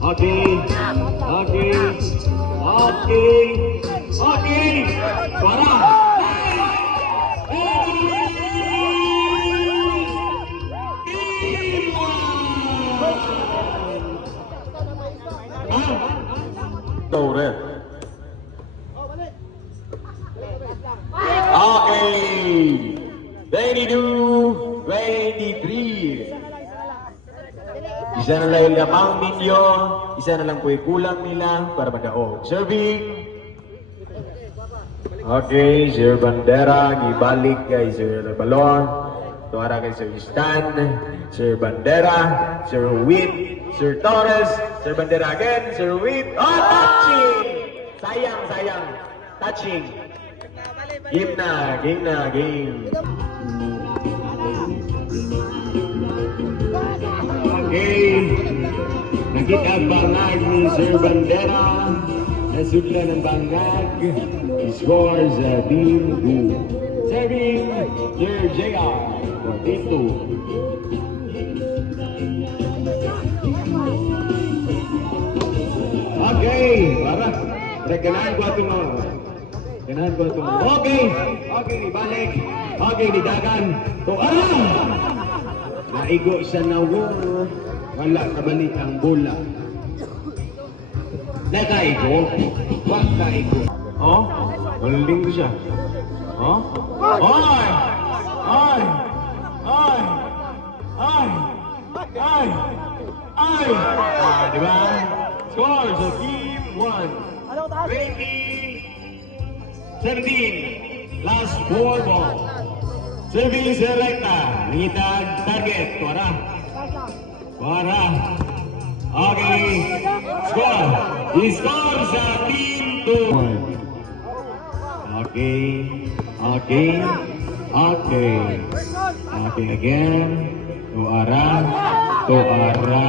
Okay. Okay. Okay. Okay. Para. Laurel. Okay. 22, 23. Isa na lang yung lamang ninyo. Isa na lang po yung kulang nila para madaog. Serving. Okay, Sir Bandera. Gibalik kay Sir Balon. Tuwara kay Sir Stan. Sir Bandera. Sir Win. Sir Torres. Sir Bandera again. Sir Win. Oh, touching! Sayang, sayang. Touching. Game na, game na, game. Okay. Nakita ang bangag ni Sir Bandera. Nasugla ng bangag. Scores Team 2. Serving Sir JR. Team 2. Okay. Para. Ganahan ko ito mo. Ganahan ko ito mo. Okay. Okay. Balik. Okay. Nidagan. So, naigo siya na wala kabalik ang bola. Nakaigo? Wag kaigo. Oh? Walang ko siya. Oh? Oy! Oy! Oy! Oy! Oy! Oy! Diba? Score sa Team 1. 20-17. Last 4 ball. Serving sa rekta. Nangitag target. Tuwara. Tuwara. Okay. Score. I-score sa Team 2. Okay. Okay. Okay. Okay again. Tuwara. Tuwara.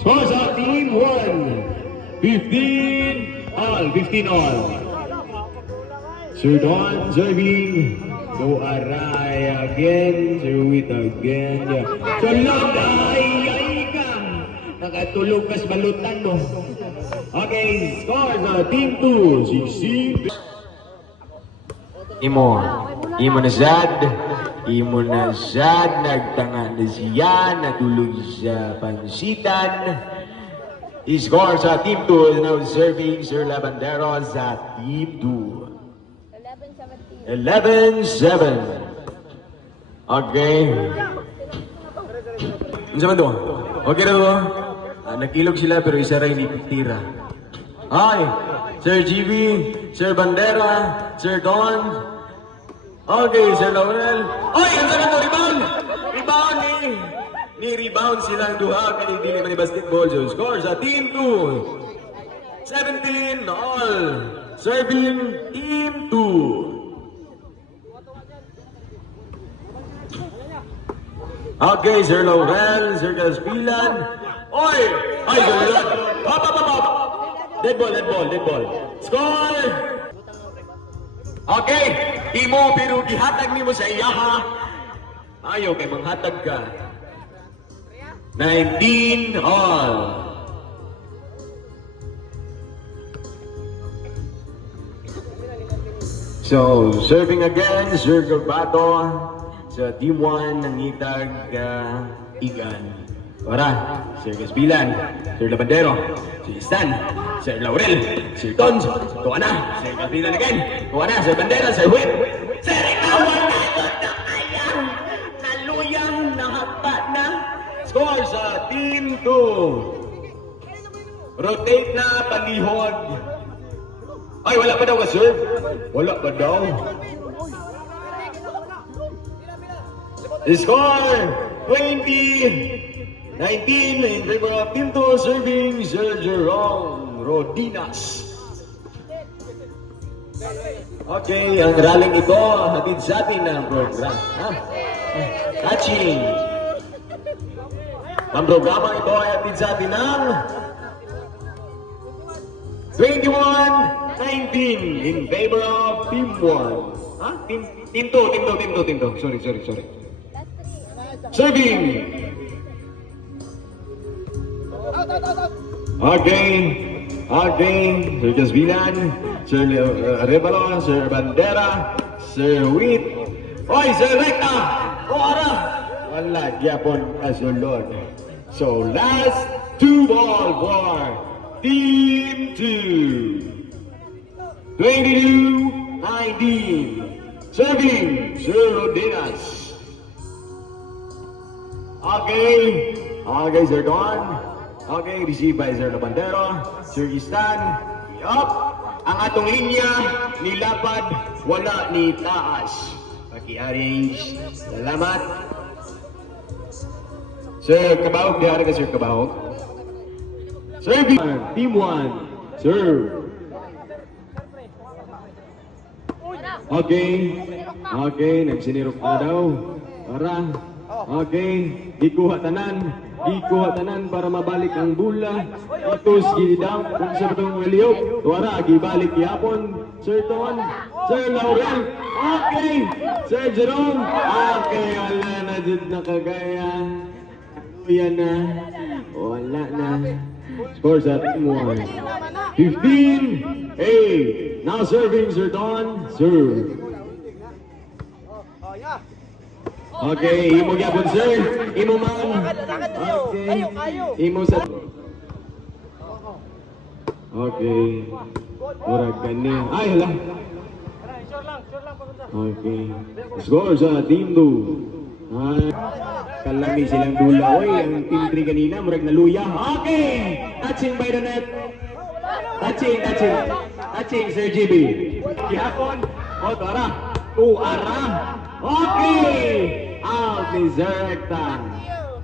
Score sa Team 1. 15 all. 15 all. Sir Don serving. Go aray again. Sir Wit again. Salot ay ka. Nakatulog kas balutan no. Okay, score sa Team 2. 16. Imo na Zad. Imo na Zad. Nagtanga na siya. Natulog sa pansitan. I-score sa Team 2. Now serving Sir Labandero sa Team 2. 11-7. Okay. Ano naman doon? Okay na doon? Nagkilog sila pero isa rin tira. Hi! Sir GB, Sir Bandera, Sir Don. Okay, Sir Laurel. Oy! Ano naman doon? Rebound! Rebound eh! Ni-rebound silang duha. Kanindili man ni basketball. So, score sa Team 2. 17 all. Serving Team 2. Okay, Sir Laurel, Sir Caspilan. Oy! Ay, Sir Laurel. Hop, hop, hop, hop. Dead ball, dead ball, dead ball. Score! Okay, imo pero gihatag nimo sa iyaha. Ayaw kay manghatag ka. 19 all. So, serving again, Sir Garbato. Sa Team 1, nangitag Igan. Ora, Sir Caspilan, Sir Labandero, Sir Stan, Sir Laurel, Sir Tons, Tuana, Sir Caspilan again, Tuana, Sir Bandera, Sir Whip, Sir Ikawan, nakayang, naluyang, nahapa na. Score sa Team 2. Rotate na, palihod. Ay, wala pa daw ka, sir? Wala pa daw. The score, 20-19 in favor of Team 2, serving Sir Jerome Rodinas. Okay, ang rallying ito, hatid sa atin ng program. Catching. Ang programa ito ay hatid sa atin ng 21-19 in favor of Team 1. Team 2. Sorry. Serving. Okay. Sir Casbilan, Sir Revalo, Sir Bandera, Sir Wheat. Oy, Sir Recta! Ora! Wala, gyapon kasulod. So, last 2 ball for Team 2. 22-19. Serving, Sir Rodenas. Okay, Sir Don. Okay, receive by Sir Labandero, Sir Istan. Yup, ang atong linya nilapad, wala ni taas. Paki-arrange. Salamat. Sir Kabahog, diari ka Sir Kabahog. Serving, Team 1, Sir. Okay, nagsinirok na daw. Para, ikuha tanan para mabalik ang bula. Itos gidam kung sa batong aliyok. Tuwara, gibalik yapon. Sir Ton, Sir Laurel. Okay, Sir Jerome. Okay, wala na dyan nakagaya. Yan na. Wala na. Score sa team 1. 15-8. Now serving Sir Don. Sir. Okay, imo gyapon sir. Imo man. Okay. Imo sa. Okay. Murag kani. Ay hala. Okay. Score sa team 2. Ay. Kalami silang dula. Oy, ang team 3 kanina murag naluya. Okay. Touching by the net. Touching Sir GB. Gihapon. O tara. Tuara. Okay. Out ni Zerecta.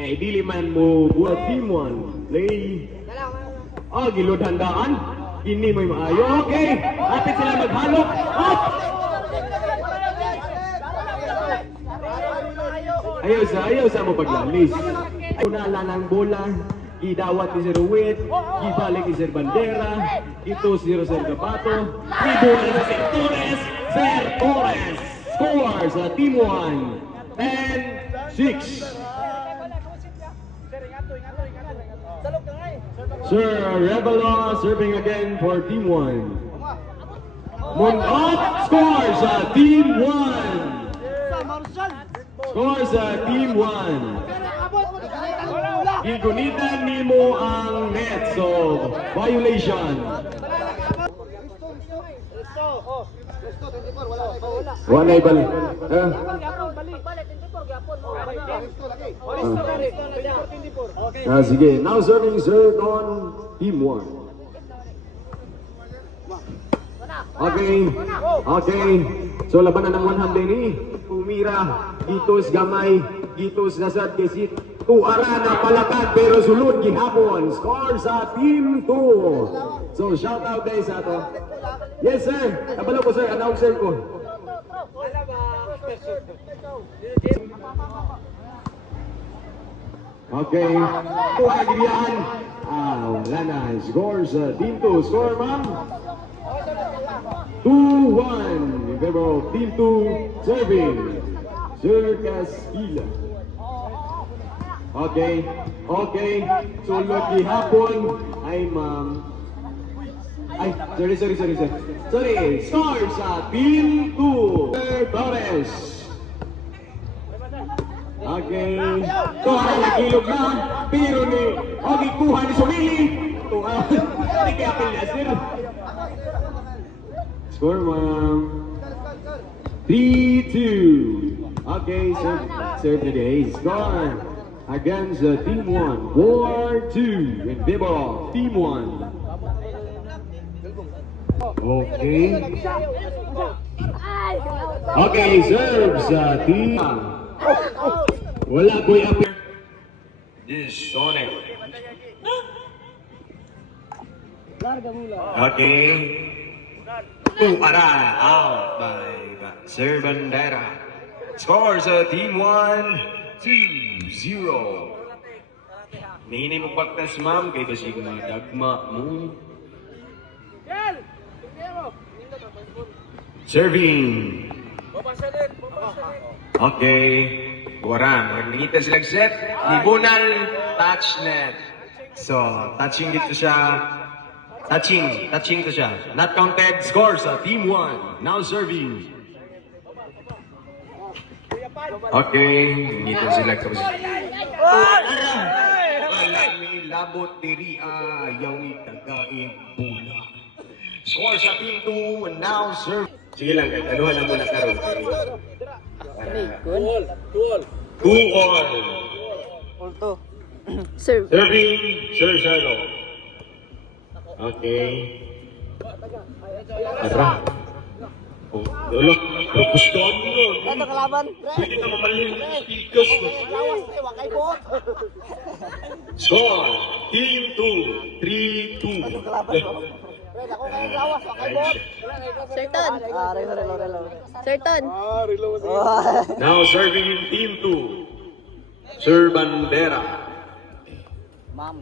Eh, dili man mo buat team 1. Play. Gilod handaan. Ini may maayo. Okay. Apit sila maghalok. Up. Ayaw sa mo paglalis. Unala ng bola. Gidawat ni Sir Wit. Gibalik ni Sir Bandera. Ito si Sir Gapato. Ibuwan ni Sir Torres. Sir Torres. Score sa team 1. 10-6. Sir Revelo serving again for team 1. Mungot score sa team 1. Score sa team 1. Igunitan nimo ang net, so violation. Wala balik. Sige. Now serving Sir Don, team 1. Okay. So labanan ng 100 ni Pumira, gitos gamay, gitos nasad kesit. Tuara na palakad pero sulod gihapon. Score sa team 2. So shout out guys sa ato. Yes sir. Kabalo ko sir, announcer ko. Okay. Tuwa gilian. Wala na. Score sa team 2. Score ma'am. 2-1 in favor of team 2 serving Sir Casquila. Okay. Sulod gihapon ay ma'am. Ay, sorry. Score sa team 2 Sir Torres. Okay. Tuwa na kilog na. Pero ni kuha ni Sumili. Tuwa. Hindi kaya pala sir. Score ma'am. 3-2. Okay, serve today. Score against team 1. 4-2 in favor of team 1. Okay, serve sa team. Wala ko'y apir. Dishonest. Okay. Tuara out by Sir Bandera. Score sa team 1, 2-0. Nini mo pagtas ma'am, kay basig na dagma mo. Serving. Okay. Tuara, nangita silang set. Libunal, touch net. So, touching dito siya. Touching to siya. Not counted. Score sa Team 1. Now serving. Okay, dito sila kapos. Wala may labot diri ayaw ni tagaing pula. Score sa Team 2. Now serving. Sige lang guys, anuhan lang muna karon. 2 all. Serve. Serving, Sir Shalo. Okay. Tara. Oh, lolo, gusto mo nun. Ano kalaban? Pwede ka mamalhin ng speakers. Lawas na wakay po. Score, Team 2, 3-2. Red, ako kayong lawas, wakay po. Sir Ton. Relo. Sir Ton. Now serving Team 2, Sir Bandera. Ma'am.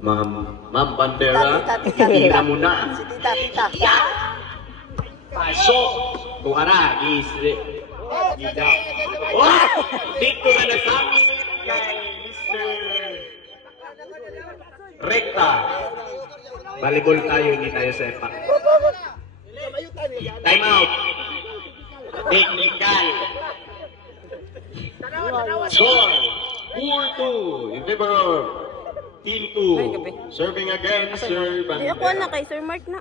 Ma'am Bandera, tira mo na. Si tita. Pasok! Tuara, Gida. Oh! Dito na nasabi kay Mr. Recta. Volleyball tayo, hindi tayo sepak. Time out. Technical. Score. 4-2 in favor of Team 2. Serving again, Sir Di ako na Bandera. kay Sir Mark na.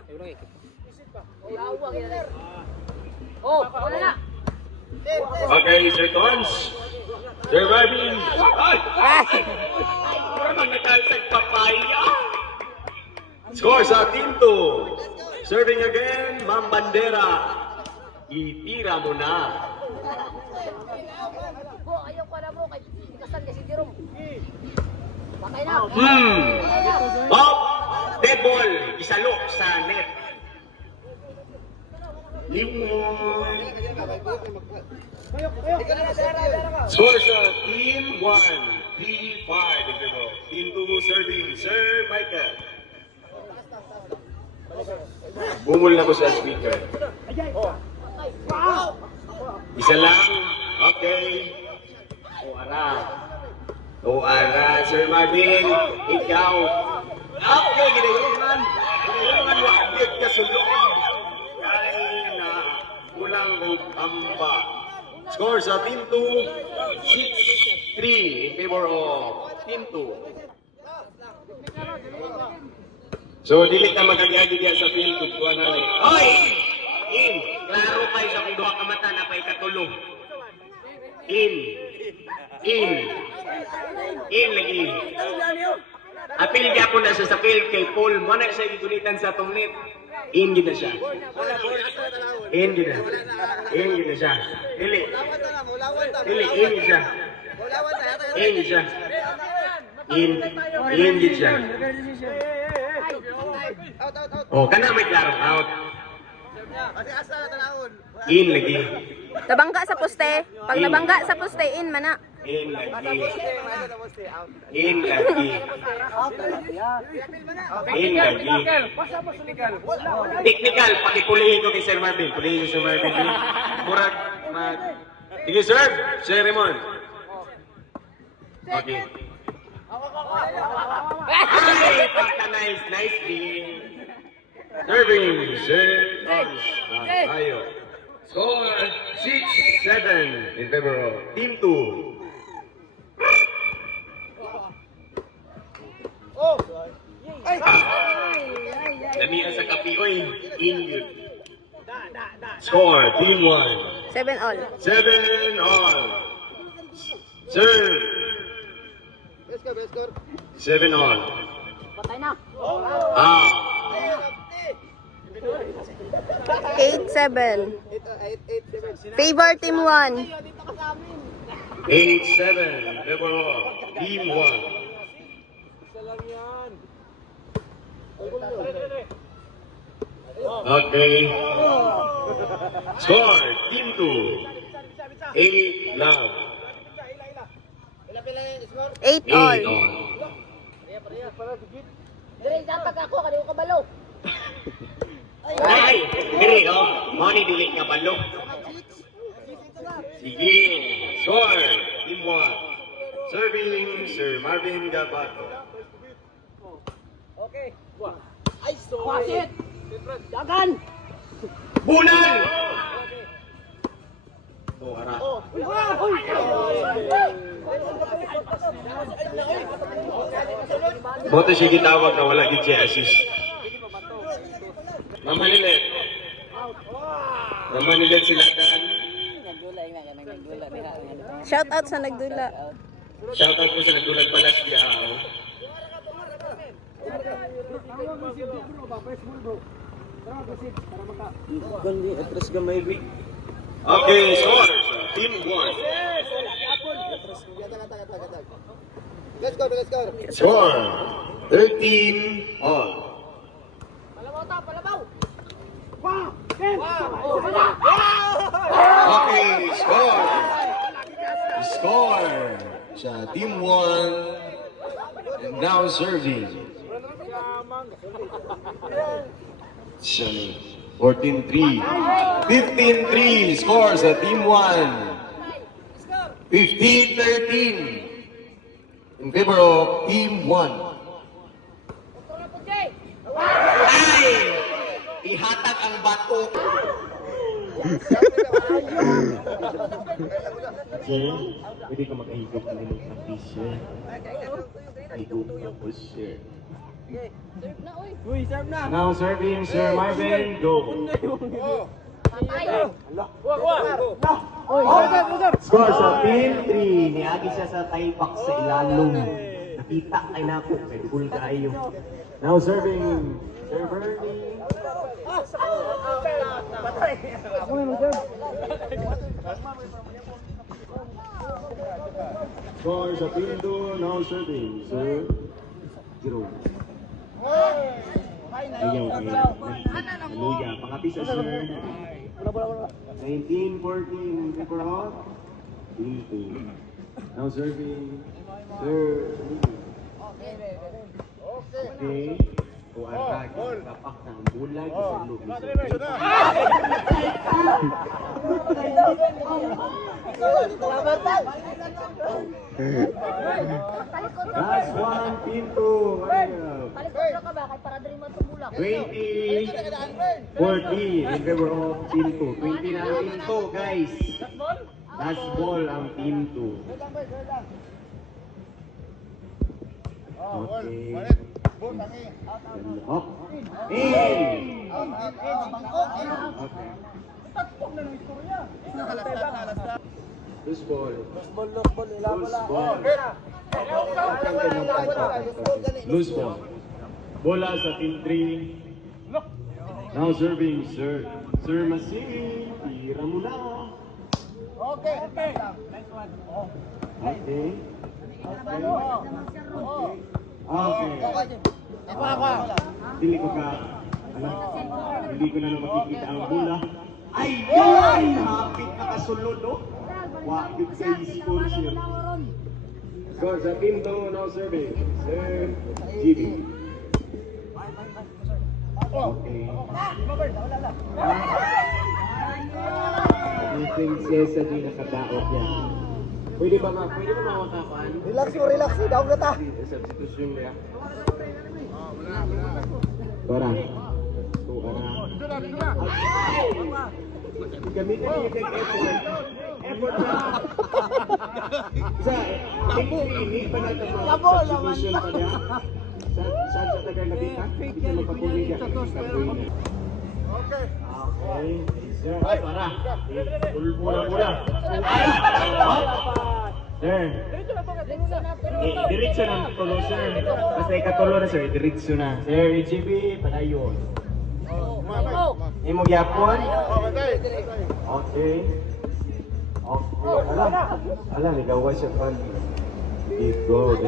Okay, Sir Tons. Sir Marvin. Ay! Parang nagkasag papaya. Score sa Team 2. Serving again, Ma'am Bandera. Itira mo na. Bro, ayaw ko na bro. Kasan kasi Jerome. Wakay na. Up! Dead ball. Isalo sa net. Limon. Score sa Team 1. 3-5 in the ball. Team 2 serving. Sir Michael. Bumul na ko sa speaker. Isa lang. Okay. Tuara, Sir Marvin. Ikaw. Okay, ginayungan. Ginayungan, wakit ka sulong. Kaya na, kulang kong tamba. Score sa Team 2, 6-3 in favor of Team 2. So, dili ka magagagi diyan sa field kung kuha na rin. Hoy! In! Klaro kayo sa kung duha ka mata na pa'y katulong. In! Lagi. Apil niya po na siya sa field kay Paul. Muna siya gigulitan sa itong net. In gina siya. In gina siya. Dili. In siya. In gina siya. Oh, kana may klaro out. In lagi. Nabangga sa poste. Pag nabangga sa poste, in mana. In lagi. In lagi. In lagi. Technical, pakipulihin ko kay Sir Marvin. Pulihin ko Sir Marvin. Murag, sige sir, Sir Raymond. Okay. Ay, pagka nice game. Serving, Sir Tons. Tayo. Score 6-7 in favor of Team 2. Damihan sa kapi, oy. Injured. Score, Team 1. 7 all. 7 all. Sir. 7 all. Patay na. 8-7. Favor Team 1. 8-7 favor of Team 1. Okay. Score, Team 2. 8 love. 8 8 all. all. Dire, datag ako. Kanino ka balo? Ay, dili, oh. Money dili ka balo. Sige. Score, Team 1. Serving, Sir Marvin Gabato. Kwasit! Dagan! Bulan! Oh, ara. Boto siya gitawag na wala gid siya assist. Mamanilit. Mamanilit sila daan. Shout out sa nagdula. Shoutout po sa nagdulag pala siya. Okay, scores. Team 1. Let's go. Score 13 all. Palabaw ta, palabaw! Okay, score. Score sa Team 1. And now serving. So, 14-3. 15-3 score sa Team 1. 15-13 in favor of Team 1. Kontrol na po, Jay! Ay! Ihatag ang bato. Sir, pwede ka makahigop ng limang kapis, sir. Higop ako, sir. Serve na, uy! Now serving, Sir Marvin, go. Patay! Score sa Team 3. Niagi siya sa taypak sa ilalong. Nakita kay nako. May dugol kayo. Now serving, Sir Bernie. Score sa Team 2, now serving, Sir Jerome. Ayaw kay Luya. Pakapisa sir. 19-14 in favor of Team 2. Now serving, Sir Lee. Okay. O arag. Kapak ng bulag sa loob. Last one, Team 2. Palikot na ka ba? Kay para dali mo tumulak. 20-40 in favor of Team 2. 20 na ang Team 2, guys. Last ball ang Team 2. Okay. Up. Hey! Loose ball. Loose ball. Bola sa Team 3. Now serving, Sir Masing. Tira mo na. Okay. Okay. Okay. Dili ko ka, hindi ko na makikita ang bola. Ayun! Hapit na kasulod, no? Wakit sa score siya. Score sa Team 2, now serving. Sir GB. Okay. I think siya di nakadaot niya. Pwede ba mawakapan? Relax. Daw na ta. Substitution niya. Tora. Gamitin niyo yung effort. Effort na. Sa, hindi pa natin substitution pa niya. Saan sa tagal na dita? Hindi na magpapulig ka. Okay. Sir, para. Pula. Sir. Diretso na tulo, sir. Basta ikatulo na, sir. Diretso na. Sir, EGB, padayon. Imo gyapon? Okay. Alam, ligawa siya pa. Go.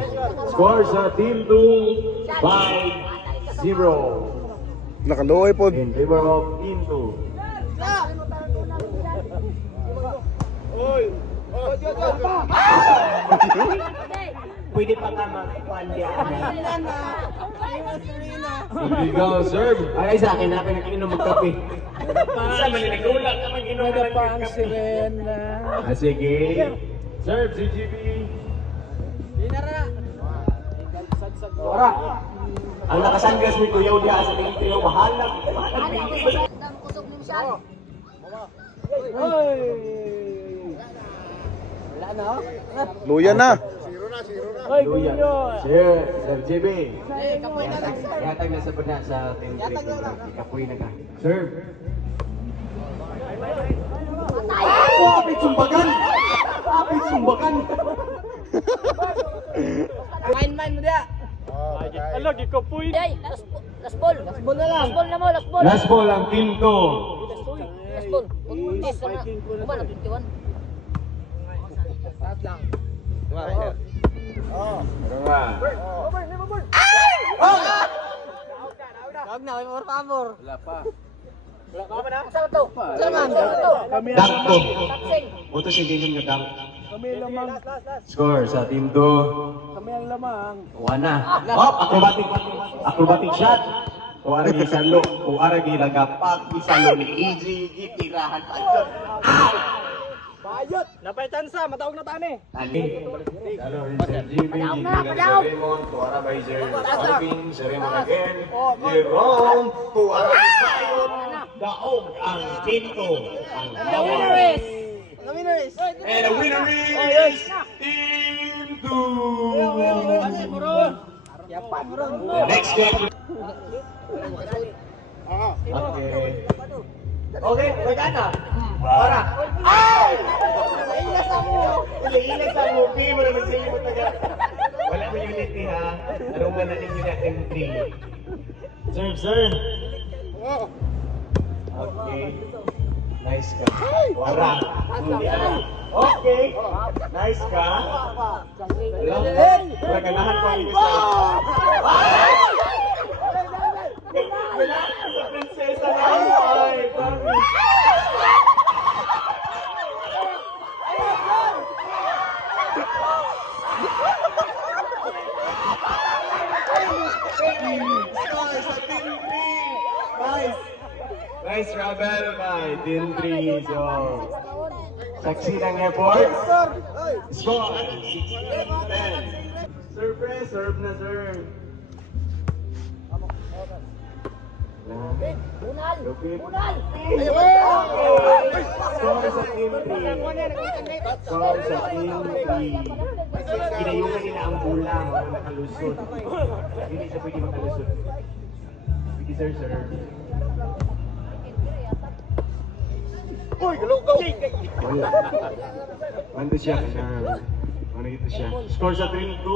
Score sa Team 2, 5-0. Nakaluoy po. In favor of Team 2. Pwede pa ka mag-pandya. Go, serve. Ay, sa akin, ako nakinom magkape. Sa malinigulang ka mag-inom ka ng sirena. Sige. Serve, CGB. Ora. Ang nakasanggas ni Kuya Udia sa tingin tayo mahalag. Ang kusog ni Michelle. Wala na, oh. Luya na. Luya. Sir JB. Kapoy na lang, sir. Yatag na sa puna sa team 3. Kapoy na ka. Sir. Kapit sumbagan! Kapit sumbagan! Main mo dia. Yay, last ball. Last ball na lang. Last ball na mo, last ball. Last ball ang team 2. Last ball. Untis ka na. Kumana, 21. Taas lang. Tawag na, may more favor. Wala pa. Saan to? Saan to? Dangko. Tatsing. Buto siya ganyan nga dang. Score sa team 2. Kami ang lamang. Wana. Oh, acrobatic shot. O aragi salo, o aragi lagapak isalo ni Easy gitirahan pa ito. Bayot. Napay tansa, matawag na tani. Ani. Ano rin Sir JB, Padaw. Sir Raymond, Tuara by Sir Alvin, Sir Raymond again, Jerome, Tuara by Sayot, Daog ang pinto. Ang The winner is. The winner is. and the winner is Team 2. Yapan, bro. The next game. Okay. Okay, magana. Para. Ay! Nailas ako. Nailas ako. Pili mo naman sa iyo mo taga. Wala mo unity ha. Anong manaling yun natin 3. Serve, sir. Okay. Nice ka. Wara. Okay. Nice ka. Wala ganahan pa rin sa... Wala sa prinsesa na ay. Promise. Nice. Nice travel by Team 3. So, succeed ang effort. Score. 16-10. Surprise, serve na serve. Bunal. Lupit. Bunal. Score sa Team 3. Score sa Team 3. Kinayungan nila ang bola mga nakalusot. Hindi siya pwede makalusot. Sige sir, sir. Uy, galugaw. Wala. Mando siya. Ano ito siya? Score sa 3-2.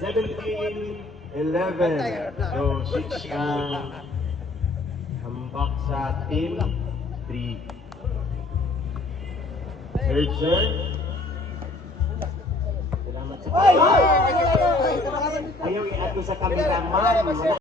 17-11. So, 6 ang hambak sa Team 3. Third, sir. Salamat sa ayaw i-ato sa cameraman.